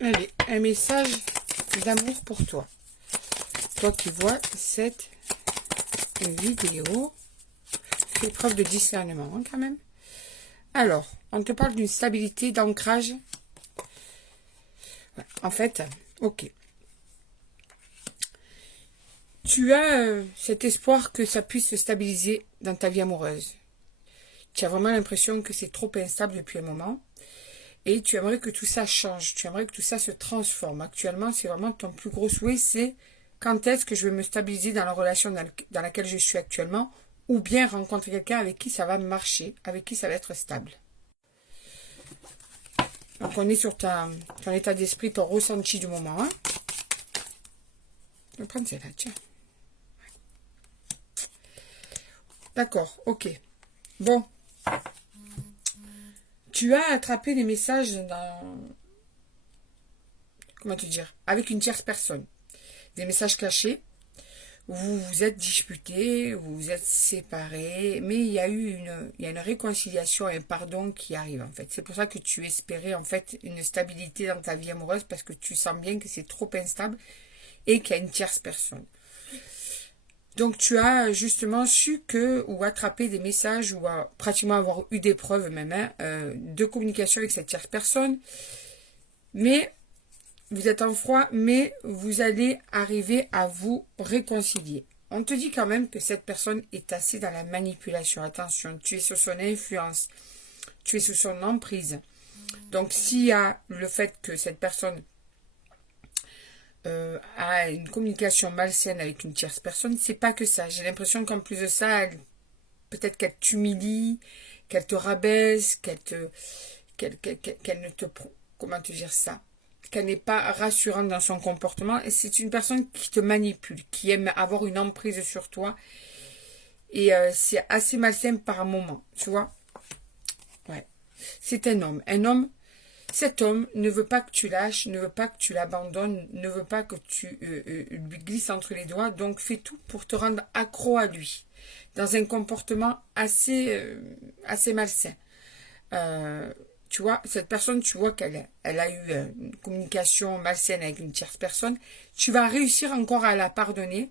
Allez, un message d'amour pour toi. Toi qui vois cette vidéo, fais preuve de discernement hein, quand même. Alors, on te parle d'une stabilité, d'ancrage. En fait, ok. Tu as cet espoir que ça puisse se stabiliser dans ta vie amoureuse. Tu as vraiment l'impression que c'est trop instable depuis un moment. Et tu aimerais que tout ça change. Tu aimerais que tout ça se transforme. Actuellement, c'est vraiment ton plus gros souhait, c'est quand est-ce que je vais me stabiliser dans la relation dans laquelle je suis actuellement, ou bien rencontrer quelqu'un avec qui ça va marcher, avec qui ça va être stable. Donc on est sur ton état d'esprit, ton ressenti du moment. Hein. Je vais prendre celle-là, tiens. D'accord, ok. Bon. Tu as attrapé les messages dans... Comment te dire? Avec une tierce personne. Des messages cachés. Vous vous êtes disputés, vous vous êtes séparés, mais il y a une réconciliation, un pardon qui arrive en fait. C'est pour ça que tu espérais en fait une stabilité dans ta vie amoureuse parce que tu sens bien que c'est trop instable et qu'il y a une tierce personne. Donc tu as justement su que, ou attrapé des messages, ou pratiquement avoir eu des preuves même, hein, de communication avec cette tierce personne. Mais vous êtes en froid, mais vous allez arriver à vous réconcilier. On te dit quand même que cette personne est assez dans la manipulation. Attention, tu es sous son influence. Tu es sous son emprise. Donc s'il y a le fait que cette personne a une communication malsaine avec une tierce personne, c'est pas que ça. J'ai l'impression qu'en plus de ça, peut-être qu'elle t'humilie, qu'elle te rabaisse, qu'elle ne te... Comment te dire ça? Qu'elle n'est pas rassurante dans son comportement. Et c'est une personne qui te manipule, qui aime avoir une emprise sur toi. Et c'est assez malsain par moment, tu vois. Ouais. C'est un homme. Un homme, cet homme ne veut pas que tu lâches, ne veut pas que tu l'abandonnes, ne veut pas que tu lui glisses entre les doigts. Donc fais tout pour te rendre accro à lui. Dans un comportement assez malsain. Tu vois, cette personne, tu vois qu'elle a eu une communication malsaine avec une tierce personne. Tu vas réussir encore à pardonner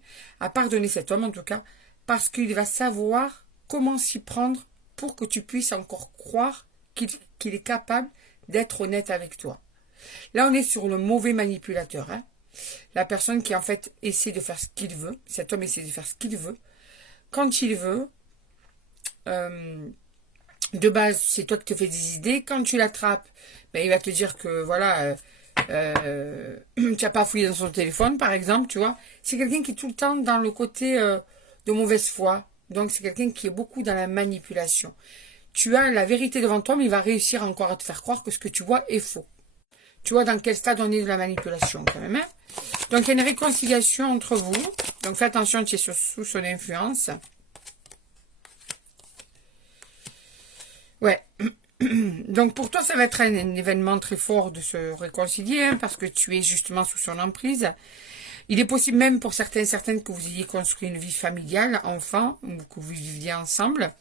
cet homme en tout cas, parce qu'il va savoir comment s'y prendre pour que tu puisses encore croire qu'il est capable d'être honnête avec toi. Là, on est sur le mauvais manipulateur. Hein. La personne qui en fait essaie de faire ce qu'il veut. Cet homme essaie de faire ce qu'il veut. Quand il veut... de base, c'est toi qui te fais des idées. Quand tu l'attrapes, ben, il va te dire que voilà, tu n'as pas fouillé dans son téléphone, par exemple, tu vois. C'est quelqu'un qui est tout le temps dans le côté de mauvaise foi. Donc, c'est quelqu'un qui est beaucoup dans la manipulation. Tu as la vérité devant toi, mais il va réussir encore à te faire croire que ce que tu vois est faux. Tu vois dans quel stade on est de la manipulation, quand même. Hein. Donc, il y a une réconciliation entre vous. Donc, fais attention, tu es sous son influence. Ouais. Donc pour toi, ça va être un événement très fort de se réconcilier, hein, parce que tu es justement sous son emprise. Il est possible même pour certaines que vous ayez construit une vie familiale, enfant, ou que vous viviez ensemble.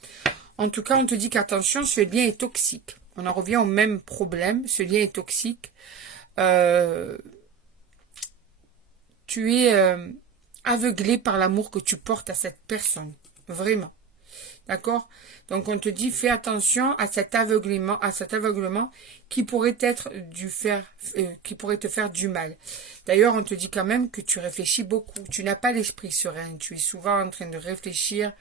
En tout cas, on te dit qu'attention, ce lien est toxique. On en revient au même problème, ce lien est toxique. Tu es aveuglé par l'amour que tu portes à cette personne, vraiment. D'accord? Donc on te dit fais attention à cet aveuglement qui pourrait être qui pourrait te faire du mal. D'ailleurs, on te dit quand même que tu réfléchis beaucoup. Tu n'as pas l'esprit serein. Tu es souvent en train de réfléchir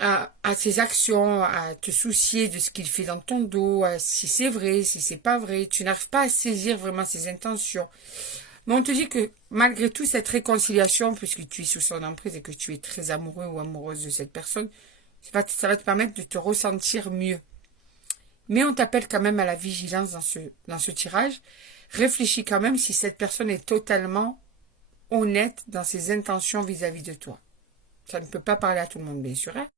à ses actions, à te soucier de ce qu'il fait dans ton dos, si c'est vrai, si c'est pas vrai. Tu n'arrives pas à saisir vraiment ses intentions. Mais on te dit que malgré tout, cette réconciliation, puisque tu es sous son emprise et que tu es très amoureux ou amoureuse de cette personne, ça va te permettre de te ressentir mieux. Mais on t'appelle quand même à la vigilance dans ce tirage. Réfléchis quand même si cette personne est totalement honnête dans ses intentions vis-à-vis de toi. Ça ne peut pas parler à tout le monde, bien sûr. Hein.